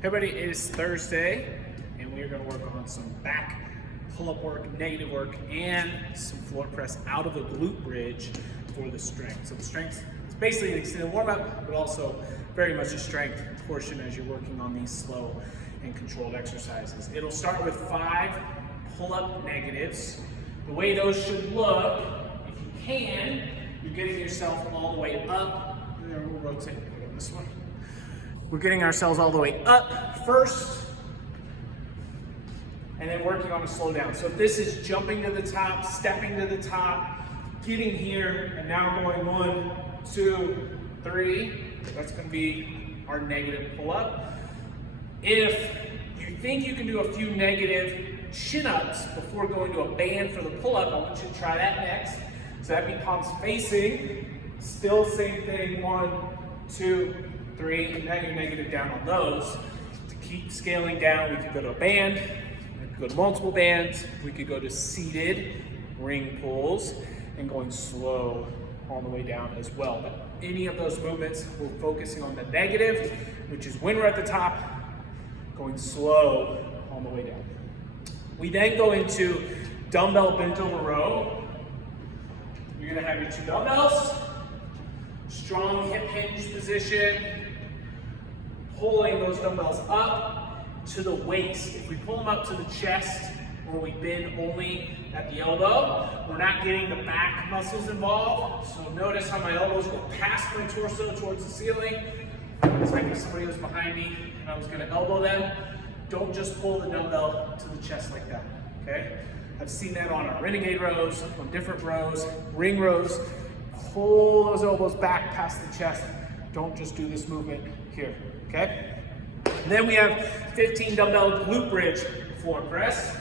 Hey everybody, it is Thursday and we are going to work on some back pull-up work, negative work, and some floor press out of the glute bridge for the strength. So the strength is basically an extended warm-up, but also very much a strength portion as you're working on these slow and controlled exercises. It'll start with 5 pull-up negatives. The way those should look, if you can, you're getting yourself all the way up. And then we'll rotate on this one. We're getting ourselves all the way up first, and then working on a slow down. So if this is jumping to the top, stepping to the top, getting here, and now going 1, 2, 3, that's gonna be our negative pull-up. If you think you can do a few negative chin-ups before going to a band for the pull-up, I want you to try that next. So that'd be palms facing, still same thing, 1, 2, 3, and now you're negative down on those. To keep scaling down, we could go to a band, we could go to multiple bands, we could go to seated ring pulls, and going slow all the way down as well. But any of those movements, we're focusing on the negative, which is when we're at the top, going slow all the way down. We then go into dumbbell bent over row. You're gonna have your 2 dumbbells, strong hip hinge position, pulling those dumbbells up to the waist. If we pull them up to the chest, or we bend only at the elbow, we're not getting the back muscles involved. So notice how my elbows go past my torso towards the ceiling. It's like if somebody was behind me and I was gonna elbow them. Don't just pull the dumbbell to the chest like that, okay? I've seen that on our renegade rows, on different rows, ring rows. Pull those elbows back past the chest. Don't just do this movement here, okay? And then we have 15 dumbbell glute bridge floor press.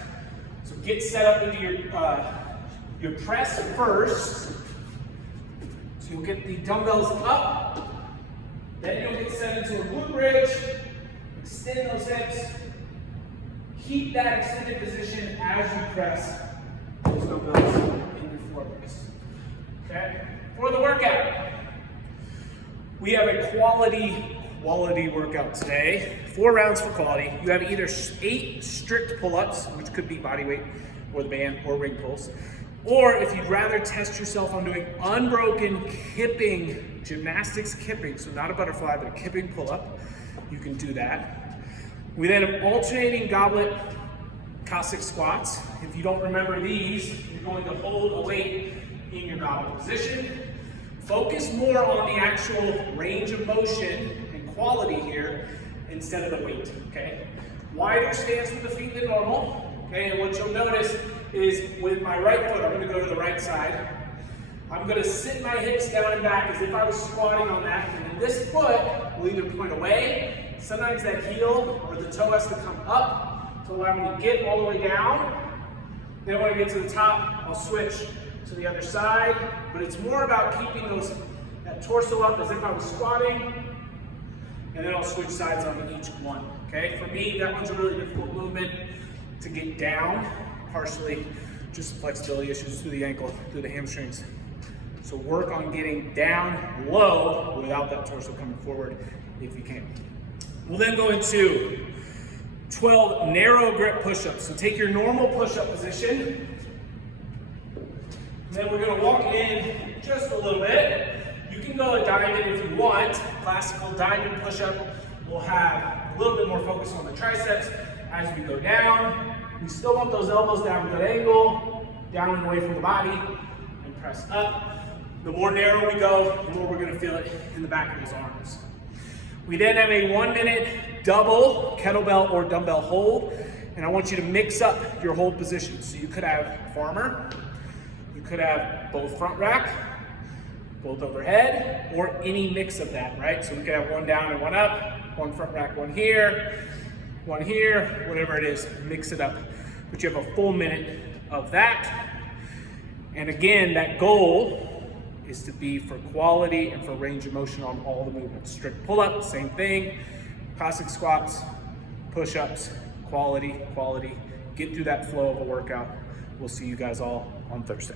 So get set up into your press first. So you'll get the dumbbells up, then you'll get set into a glute bridge, extend those hips, keep that extended position as you press those dumbbells in your floor press, okay? For the workout, we have a quality workout today. 4 rounds for quality. You have either 8 strict pull-ups, which could be body weight or the band or ring pulls, or if you'd rather test yourself on doing unbroken kipping, gymnastics kipping, so not a butterfly, but a kipping pull-up, you can do that. We then have alternating goblet Cossack squats. If you don't remember these, you're going to hold a weight in your goblet position. Focus more on the actual range of motion and quality here instead of the weight, okay? Wider stance with the feet than normal, okay? And what you'll notice is with my right foot, I'm gonna go to the right side. I'm gonna sit my hips down and back as if I was squatting on that, and then this foot will either point away, sometimes that heel or the toe has to come up to allow me to get all the way down. Then when I get to the top, I'll switch to the other side, but it's more about keeping that torso up as if I was squatting, and then I'll switch sides on each one, okay? For me, that one's a really difficult movement to get down, partially just flexibility issues through the ankle, through the hamstrings. So work on getting down low without that torso coming forward if you can. We'll then go into 12 narrow grip push-ups. So take your normal push-up position. Then we're gonna walk in just a little bit. You can go a diamond if you want. Classical diamond push-up will have a little bit more focus on the triceps as we go down. We still want those elbows to have a good angle, down and away from the body, and press up. The more narrow we go, the more we're gonna feel it in the back of those arms. We then have a 1-minute double kettlebell or dumbbell hold, and I want you to mix up your hold positions. So you could have farmer, you could have both front rack, both overhead, or any mix of that, right? So we could have 1 down and 1 up, 1 front rack, 1 here, whatever it is, mix it up. But you have a full minute of that. And again, that goal is to be for quality and for range of motion on all the movements. Strict pull-up, same thing. Cossack squats, push-ups, quality. Get through that flow of a workout. We'll see you guys all on Thursday.